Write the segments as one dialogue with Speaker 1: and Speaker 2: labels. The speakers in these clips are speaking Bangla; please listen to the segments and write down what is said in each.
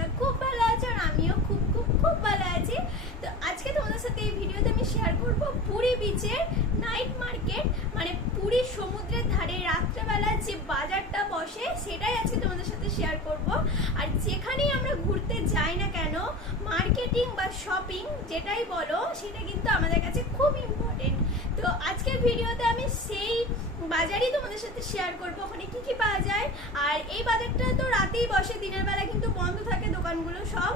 Speaker 1: তোমরা খুব ভালো আছো আর আমিও খুব খুব খুব ভালো আছি। তো আজকে তোমাদের সাথে এই ভিডিওতে আমি শেয়ার করব পুরী বিচের নাইট মার্কেট মানে পুরীর সমুদ্রের ধারে রাত্রেবেলা যে বাজারটা বসে, সেটাই আজকে তোমাদের সাথে শেয়ার করব। আর যেখানেই আমরা ঘুরতে যাই না কেন মার্কেটিং বা শপিং যেটাই বলো, সেটা কিন্তু আমাদের কাছে খুব ইম্পর্টেন্ট তো আজকের ভিডিওতে আমি সেই বাজারই তোমাদের সাথে শেয়ার করব। ওখানে কি কি পাওয়া যায়? আর এই বাজারটা তো রাতেই বসে, দিনের বেলা কিন্তু বন্ধ থাকে দোকানগুলো সব।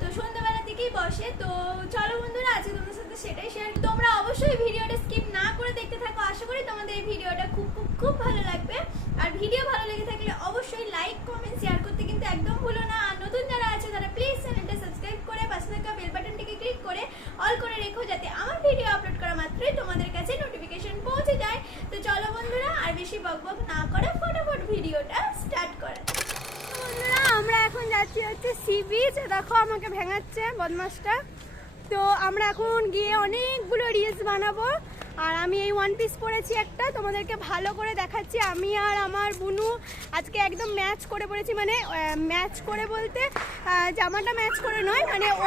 Speaker 1: তো সন্ধ্যাবেলা থেকেই বসে। তো চলো বন্ধুরা, আজকে তোমাদের সাথে সেটাই শেয়ার তোমরা অবশ্যই ভিডিওটা স্কিপ না করে দেখতে থাকো। আশা করি তোমাদের এই ভিডিওটা খুব খুব খুব ভালো লাগবে। আর ভিডিও ভালো লেগে থাকলে অবশ্যই লাইক কমেন্ট শেয়ার করতে কিন্তু একদম ভুলো না। আর নতুন যারা আছে তারা প্লিজ চ্যানেলটা সাবস্ক্রাইব করে পাশে থাকা বেল বাটনটিকে ক্লিক করে অল করে রেখো যাতে আমার ভিডিও আপলোড করা মাত্রই তোমাদের কাছে নোটিফিকেশন পৌঁছে যায় তো চলো বন্ধুরা আর বেশি বকবক না করে ফটাফট ভিডিওটা স্টার্ট করে বন্ধুরা আমরা এখন যাচ্ছি হচ্ছে সি বিচ দেখো আমাকে ভেঙাচ্ছে বদমাসটা তো আমরা এখন গিয়ে অনেকগুলো রিলস বানাবো। আর আমি এই ওয়ান পিস পরেছি একটা তোমাদেরকে ভালো করে দেখাচ্ছি। আমি আর আমার বুনু আজকে একদম ম্যাচ করে পড়েছি মানে ম্যাচ করে বলতে জামাটা ম্যাচ করে নয় মানে ও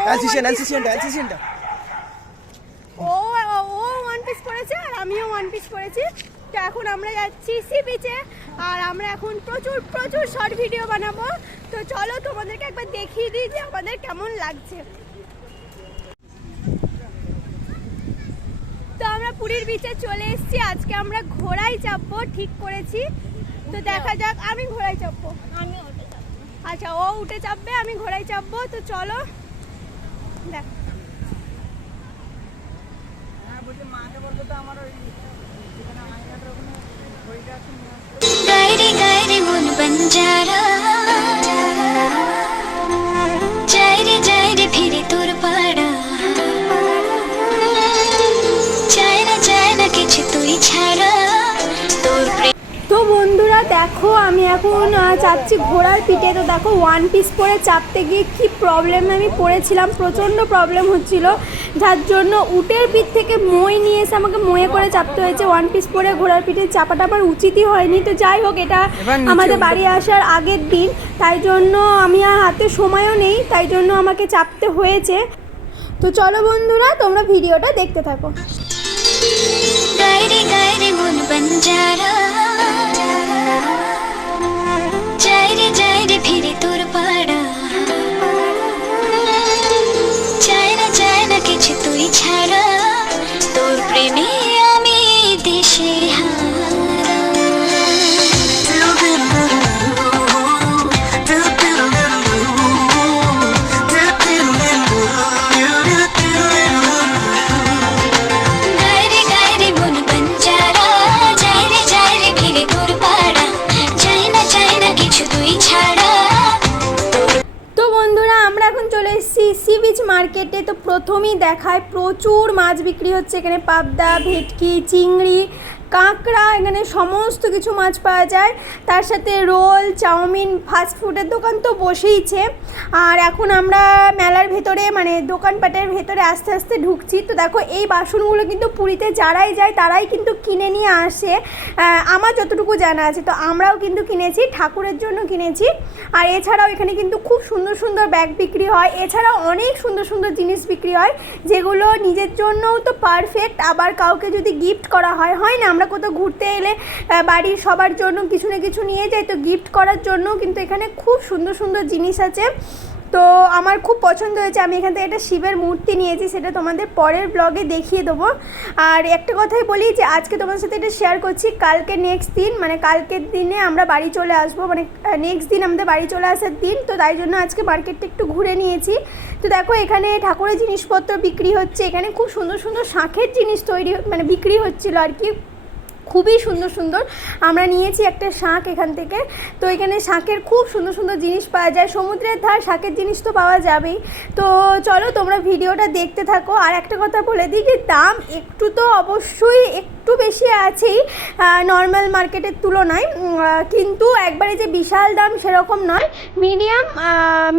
Speaker 1: ও ওয়ান পিস পরেছে আর আমিও ওয়ান পিস পরেছি তো এখন আমরা যাচ্ছি সি বিচে আর আমরা এখন প্রচুর প্রচুর শর্ট ভিডিও বানাবো। তো চলো তোমাদেরকে একবার দেখিয়ে দিই যে আমাদের কেমন লাগছে। তো আমরা পুরীর বিচে চলে এসেছি। আজকে আমরা ঘোড়ায় চাপবো ঠিক করেছি। তো দেখা যাক আমি ঘোড়ায় চাপবো।
Speaker 2: আমি।
Speaker 1: আচ্ছা ও উঠে চাপবে আমি ঘোড়ায় চাপবো। তো চলো। দেখ।
Speaker 3: হ্যাঁ মাকে বলব তো আমার ওই যেখানে আয়নাটার ওখানে ঘড়িটা
Speaker 1: দেখো আমি এখন চাপছি ঘোড়ার পিঠে। তো দেখো ওয়ান পিস পরে চাপতে গিয়ে কি প্রবলেম আমি পড়েছিলাম প্রচণ্ড প্রবলেম হচ্ছিল। যার জন্য উটের পিঠ থেকে মই নিয়ে এসে আমাকে ময়ে করে চাপতে হয়েছে। ওয়ান পিস পরে ঘোড়ার পিঠে চাপাটা আমার উচিতই হয়নি। তো যাই হোক এটা আমাদের বাড়ি আসার আগের দিন। তাই জন্য আমি আর হাতে সময়ও নেই তাই জন্য আমাকে চাপতে হয়েছে। তো চলো বন্ধুরা তোমরা ভিডিওটা দেখতে থাকো।
Speaker 2: গাইরে গাইরে মন বঞ্জারা যাইরে যাইরে ফিরে তোর পাড়া
Speaker 1: দেখায় প্রচুর মাছ বিক্রি হচ্ছে। এখানে পাবদা ভেটকি চিংড়ি কাঁকড়া, এখানে সমস্ত কিছু মাছ পাওয়া যায়। তার সাথে রোল, চাউমিন ফাস্ট ফুডের দোকান তো বসেইছে। আর এখন আমরা মেলার ভেতরে মানে দোকানপাটের ভেতরে আস্তে আস্তে ঢুকছি। তো দেখো, এই বাসনগুলো কিন্তু পুরীতে যারাই যায়, তারাই কিন্তু কিনে নিয়ে আসে। আমার যতটুকু জানা আছে, তো আমরাও কিন্তু কিনেছি, ঠাকুরের জন্য কিনেছি। আর এছাড়াও এখানে কিন্তু খুব সুন্দর সুন্দর ব্যাগ বিক্রি হয়। এছাড়াও অনেক সুন্দর সুন্দর জিনিস বিক্রি হয়, যেগুলো নিজের জন্যও তো পারফেক্ট আবার কাউকে যদি গিফট করা হয় হয় না? আমরা কোথাও ঘুরতে এলে বাড়ির সবার জন্য কিছু না কিছু নিয়ে যাই, তো গিফট করার জন্য কিন্তু এখানে খুব সুন্দর সুন্দর জিনিস আছে। তো আমার খুব পছন্দ হয়েছে, আমি এখান থেকে একটা শিবের মূর্তি নিয়েছি, সেটা তোমাদের পরের ব্লগে দেখিয়ে দেবো। আর একটা কথাই বলি যে, আজকে তোমার সাথে এটা শেয়ার করছি, কালকে নেক্সট দিন মানে কালকের দিনে আমরা বাড়ি চলে আসব মানে নেক্সট দিন আমাদের বাড়ি চলে আসার দিন, তো তাই জন্য আজকে মার্কেটটা একটু ঘুরে নিয়েছি। তো দেখো, এখানে ঠাকুরের জিনিসপত্র বিক্রি হচ্ছে, এখানে খুব সুন্দর সুন্দর শাঁখের জিনিস তৈরি মানে বিক্রি হচ্ছিল আর কি। খুবই সুন্দর সুন্দর। আমরা নিয়েছি একটা শাঁখ এখান থেকে। তো এখানে শাঁখের খুব সুন্দর সুন্দর জিনিস পাওয়া যায়। সমুদ্রের ধার শাঁখের জিনিস তো পাওয়া যাবেই। তো চলো তোমরা ভিডিওটা দেখতে থাকো। আর একটা কথা বলে দিই যে দাম একটু তো অবশ্যই একটু বেশি আছেই নর্মাল মার্কেটের তুলনায়। কিন্তু একবারে যে বিশাল দাম সেরকম নয়। মিডিয়াম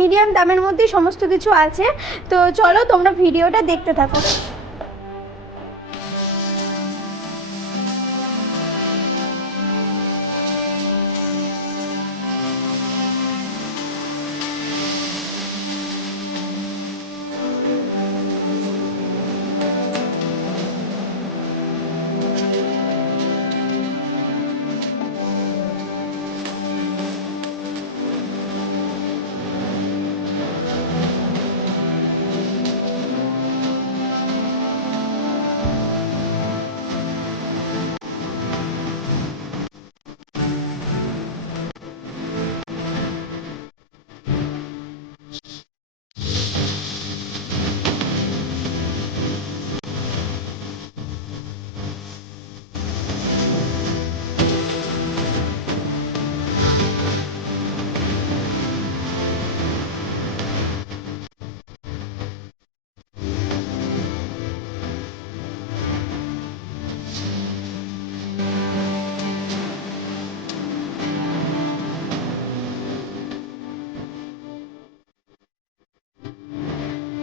Speaker 1: মিডিয়াম দামের মধ্যেই সমস্ত কিছু আছে। তো চলো তোমরা ভিডিওটা দেখতে থাকো।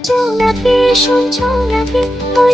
Speaker 2: দেখছ শুন শুনছো নাকি ওই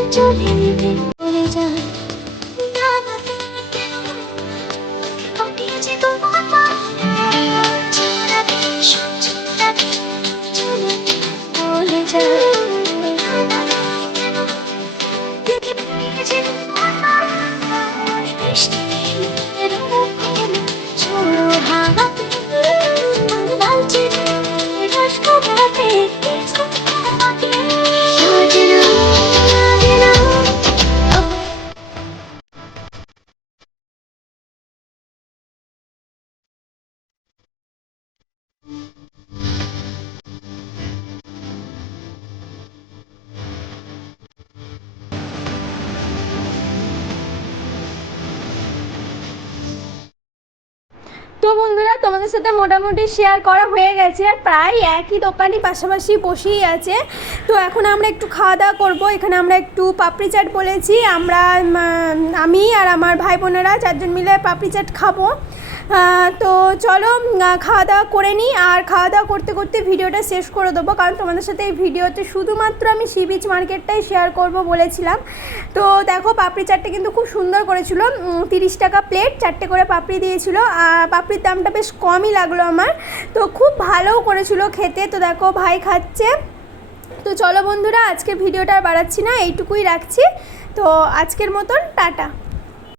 Speaker 1: তো বন্ধুরা, তোমাদের সাথে মোটামুটি শেয়ার করা হয়ে গেছে। আর প্রায় একই দোকানই পাশাপাশি বসেই আছে। তো এখন আমরা একটু খাওয়া দাওয়া করব। এখানে আমরা একটু পাপড়ি চাট বলেছি। আমরা আমি আর আমার ভাই বোনেরা চারজন মিলে পাপড়ি চাট খাব। তো চলো খাওয়া দাওয়া করে নিই। আর খাওয়া দাওয়া করতে করতে ভিডিওটা শেষ করে দেবো, কারণ তোমাদের সাথে এই ভিডিওতে শুধুমাত্র আমি সি বিচ মার্কেটটাই শেয়ার করব বলেছিলাম। তো দেখো, পাপড়ি চাটটা কিন্তু খুব সুন্দর করেছিল। তিরিশ টাকা প্লেট চারটে করে পাপড়ি দিয়েছিল। আর পাপড়ির দামটা বেশ কমই লাগল আমার। তো খুব ভালোও করেছিল খেতে। তো দেখো, ভাই খাচ্ছে। তো চলো বন্ধুরা আজকে ভিডিওটা বাড়াচ্ছি না, এইটুকুই রাখছি। তো আজকের মতন, টাটা।